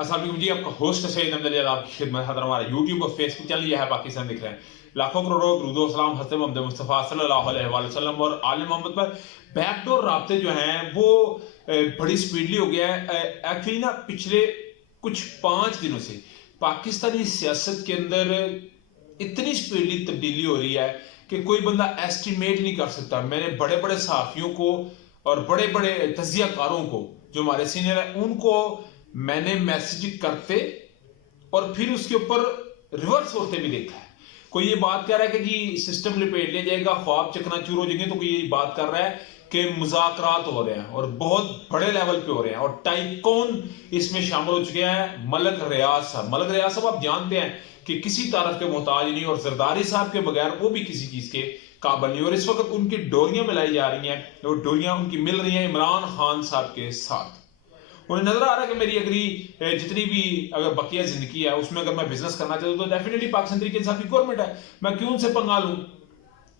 अस्सलाम वालेकुम जी, आपका होस्ट सैयद अहमद अली आपकी खिदमत है। हमारा यूट्यूब और फेसबुक चैनल यह है पाकिस्तान दिख रहे हैं। लाखों करोड़ों दुरूद और सलाम हज़रत मोहम्मद मुस्तफ़ा सल्लल्लाहु अलैहि वसल्लम और आले मोहम्मद पर। बैकडोर राब्ते जो हैं वो बड़ी स्पीडली हो गया है। एक्चुअली ना पिछले कुछ 5 दिनों से पाकिस्तानी सियासत के अंदर इतनी स्पीडली तब्दीली हो रही है कि कोई बंदा एस्टिमेट नहीं कर सकता। मैंने बड़े बड़े सहाफ़ियों को और बड़े बड़े तजियाकारों को जो हमारे सीनियर हैं उनको मैंने मैसेज करते और फिर उसके ऊपर रिवर्स होते भी देखा है। कोई ये बात कर रहा है कि जी सिस्टम लपेट लिया जाएगा, ख्वाब चकनाचूर हो जाएंगे, तो कोई ये बात कर रहा है कि मुज़ाकरात हो रहे हैं और बहुत बड़े लेवल पे हो रहे हैं और टाइकून इसमें शामिल हो चुके हैं। मलक रियाज साहब, मलक रियाज साहब आप जानते हैं कि किसी तारफ के मोहताज नहीं और जरदारी साहब के बगैर वो भी किसी चीज के काबिल नहीं। और इस वक्त उनकी डोरियां मिलाई जा रही हैं और डोरियां उनकी मिल रही हैं इमरान खान साहब के साथ। उन्हें नजर आ रहा है कि मेरी अगली जितनी भी अगर बकिया जिंदगी है उसमें अगर मैं बिजनेस करना चाहता हूं तो डेफिनेटली पाकिस्तान तरीके इंसाफ की गवर्नमेंट है, मैं क्यों उनसे पंगा लूं,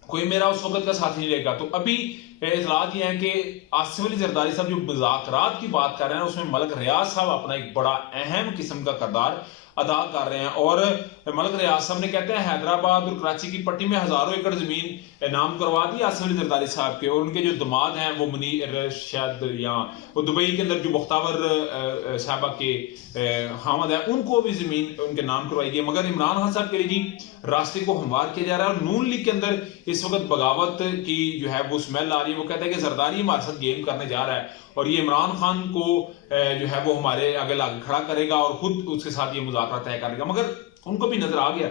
कोई मेरा उस वक्त का साथ नहीं लेगा। तो अभी इतलात ये है कि आसिफ अली जरदारी साहब जो मुज़ाकरात की बात कर रहे हैं उसमें मलक रियाज साहब अपना एक बड़ा अहम किस्म का किरदार अदा कर रहे हैं। और मलक रियाज साहब ने कहते हैं हैदराबाद और कराची की पट्टी में हजारों एकड़ जमीन नाम करवा दी आसिफ अली जरदारी साहब के, और उनके जो दामाद हैं वो मुनीर शायद या वो दुबई के अंदर जो मुख्तावर साहबा के हामद है उनको भी जमीन उनके नाम करवाई गई। मगर इमरान खान साहब के लिए जी रास्ते को हमवार किया जा रहा है और नून लीग के अंदर इस वक्त बगावत की जो है वो स्मेल आ रही है। वो कहता है कि जरदारी हमारे साथ गेम करने जा रहा है और ये इमरान खान को जो है वो हमारे आगे लाके खड़ा करेगा और खुद उसके साथ ये मुज़ाकरा तय करेगा। मगर उनको भी नजर आ गया,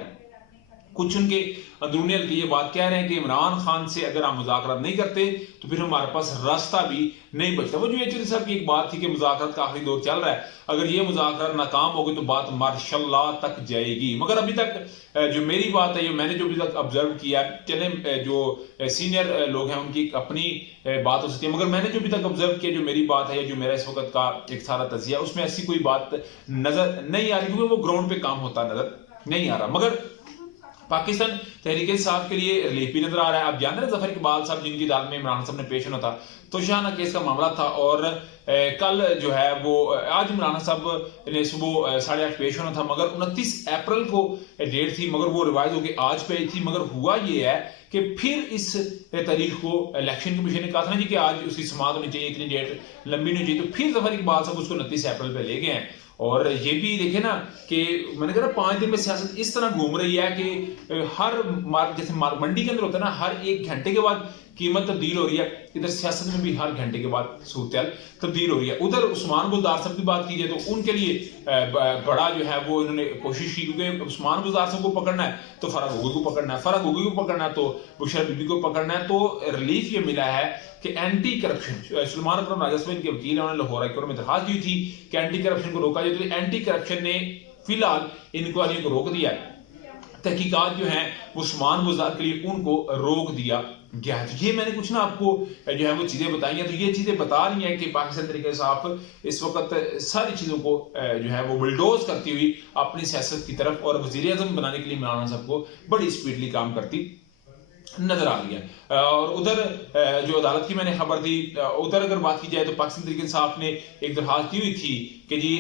कुछ उनके अंदरूनी हल्के ये बात कह रहे हैं कि इमरान खान से अगर हम मुज़ाकरा नहीं करते तो फिर हमारे पास रास्ता भी नहीं बचता। वो जो एचडी साहब की एक बात थी कि मुज़ाकरात का आखिरी दौर चल रहा है, अगर ये मुज़ाकरा नाकाम हो गई तो बात मार्शल्लाह तक जाएगी। मगर अभी तक जो मेरी बात है, ये मैंने जो अभी तक ऑब्जर्व किया, चले जो सीनियर लोग हैं उनकी अपनी बात हो सकती है, मगर मैंने जो अभी तक ऑब्जर्व किया, जो मेरी बात है या जो मेरा इस वक्त का एक सारा तजिया, उसमें ऐसी कोई बात नजर नहीं आ रही क्योंकि वो ग्राउंड पे काम होता नजर नहीं आ रहा। मगर पाकिस्तान तहरीक इंसाफ के लिए रिलीफ भी नजर आ रहा है। आप जानते हैं जफर इकबाल साहब जिनकी अदालत में इमरान साहब ने पेश होना था, तो शाहाना केस का मामला था और कल जो है वो आज इमरान साहब ने सुबह 8:30 पेश होना था, मगर 29 अप्रैल को डेट थी, मगर वो रिवाइज होकर आज पे आई थी। मगर हुआ ये है कि फिर इस तारीख को इलेक्शन कमीशन ने कहा था ना जी कि आज उसकी समाअत होनी चाहिए, इतनी डेट लंबी नहीं चाहिए, तो फिर जफर इकबाल साहब उसको 29 अप्रैल पे ले गए हैं। और ये भी देखे ना कि मैंने कहा 5 दिन में सियासत इस तरह घूम रही है कि हर जैसे मंडी के अंदर होता है ना, हर 1 घंटे के बाद कीमत तब्दील हो रही है, इधर सियासत में भी हर घंटे के बाद सूरत तब्दील हो रही है। उधर उस्मान बुज़दार साहब की बात की जाए तो उनके लिए बड़ा जो है वो इन्होंने कोशिश की, क्योंकि उस्मान बुज़दार साहब को पकड़ना है तो फराग होगी को पकड़ना है, फराग होगी को पकड़ना है तो बुशरा बीबी को पकड़ना है। तो रिलीफ ये मिला है कि एंटी करप्शन सलमान अकरम राजस्व के वकील है, उन्होंने लाहौर हाईकोर्ट में दरखास्त दी थी कि एंटी करप्शन को रोका जाए, तो एंटी करप्शन ने फिलहाल इंक्वायरी को रोक दिया है। तहकीकात जो है वो उस्मान बुज़दार के लिए उनको रोक दिया गया है। तो ये मैंने कुछ ना आपको जो है वो चीजें बताई हैं, तो ये चीजें बता रही हैं कि पाकिस्तान तरीके इंसाफ इस वक्त सारी चीजों को जो है वो बुलडोज करती हुई अपनी सियासत की तरफ और वज़ीर आज़म बनाने के लिए इमरान साहब को बड़ी स्पीडली काम करती नजर आ रही है। और उधर जो अदालत की मैंने खबर दी, उधर अगर बात की जाए तो पाकिस्तान तहरीक इंसाफ ने एक दरखास्त दी हुई थी कि जी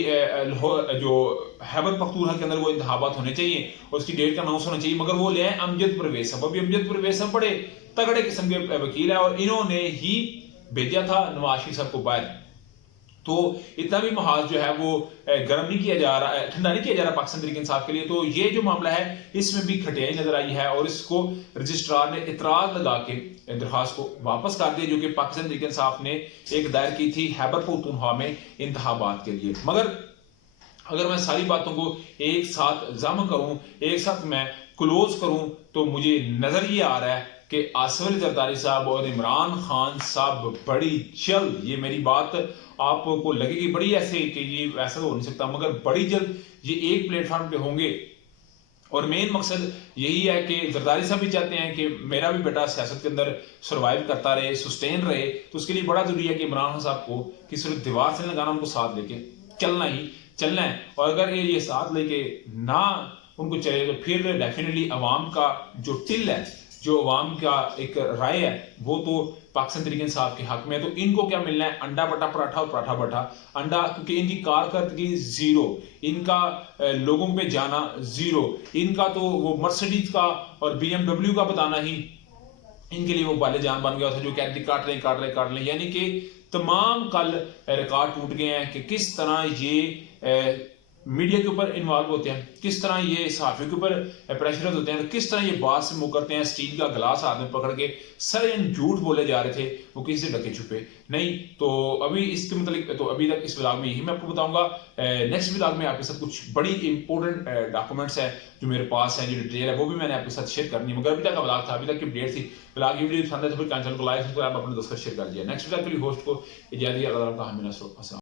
जो खैबर पख्तूनख्वा के अंदर वो इंतखाबात होने चाहिए, उसकी डेट का अनाउंस होना चाहिए, मगर वो ले आए अमजद परवेज साहब। अभी अमजद परवेज साहब बड़े तगड़े किस्म के वकील है और इन्होंने ही भेजा था नवाज शरीफ साहब को बाहर। तो इतना भी महाज जो है वो गर्म नहीं किया जा रहा, ठंडा नहीं किया जा रहा पाकिस्तान तहरीक इंसाफ के लिए। तो ये जो मामला है इसमें भी खटियाई नजर आई है और इसको रजिस्ट्रार ने इतराज लगा के दरखास्त को वापस कर दिया, जो कि पाकिस्तान तहरीक इंसाफ ने एक दायर की थी खैबर पख्तूनख्वा में इंतखाबात के लिए। मगर अगर मैं सारी बातों को एक साथ जम करूं, एक साथ मैं क्लोज करूं, तो मुझे नजर ये आ रहा है कि आसिफ अली जरदारी साहब और इमरान खान साहब बड़ी जल्द, ये मेरी बात आपको लगेगी बड़ी ऐसे कि ये ऐसा तो हो नहीं सकता, मगर बड़ी जल्द ये एक प्लेटफॉर्म पे होंगे। और मेन मकसद यही है कि जरदारी साहब भी चाहते हैं कि मेरा भी बेटा सियासत के अंदर सर्वाइव करता रहे, सस्टेन रहे, तो उसके लिए बड़ा जरूरी है कि इमरान खान साहब को किसी दीवार से लगाना, उनको साथ लेके चलना ही चलना है। और अगर ये साथ लेके ना उनको चले तो फिर डेफिनेटली अवाम का जो टिल है, जो अवाम का एक राय है, वो तो पाकिस्तान तरीके इंसाफ के हक में है, तो इनको क्या मिलना है? अंडा बटा पराठा और पराठा बटा अंडा, क्योंकि इनकी कारकर्दगी जीरो, इनका लोगों पे जाना जीरो, इनका तो वो मर्सिडीज का और BMW का बताना ही इनके लिए वो बाले जान बन गया था, जो कहते काट रहे, यानी कि तमाम कल रिकॉर्ड टूट गए हैं कि किस तरह ये मीडिया के ऊपर इन्वॉल्व होते हैं, किस तरह ये सहाफियों के ऊपर प्रेशराइज होते हैं, किस तरह ये बात से मुकरते हैं, स्टील का गिलास हाथ में पकड़ के। सर इन झूठ बोले जा रहे थे, वो किसी से ढके छुपे नहीं। तो अभी इसके मतलब तो अभी तक इस व्लॉग में यही मैं आपको बताऊंगा। नेक्स्ट व्लॉग में आपके साथ कुछ बड़ी इंपॉर्टेंट डॉक्यूमेंट्स है जो मेरे पास है, जो डिटेल है वो भी मैंने आपके साथ शेयर करनी है। मगर अभी तक का व्लॉग था, अभी तक की अपडेट थी। व्लॉग की वीडियो पसंद है तो फिर चैनल को लाइक सब्सक्राइब अपने दोस्तों शेयर कर दिया। नेक्स्ट व्लॉग के लिए होस्ट को इजाजत दिया।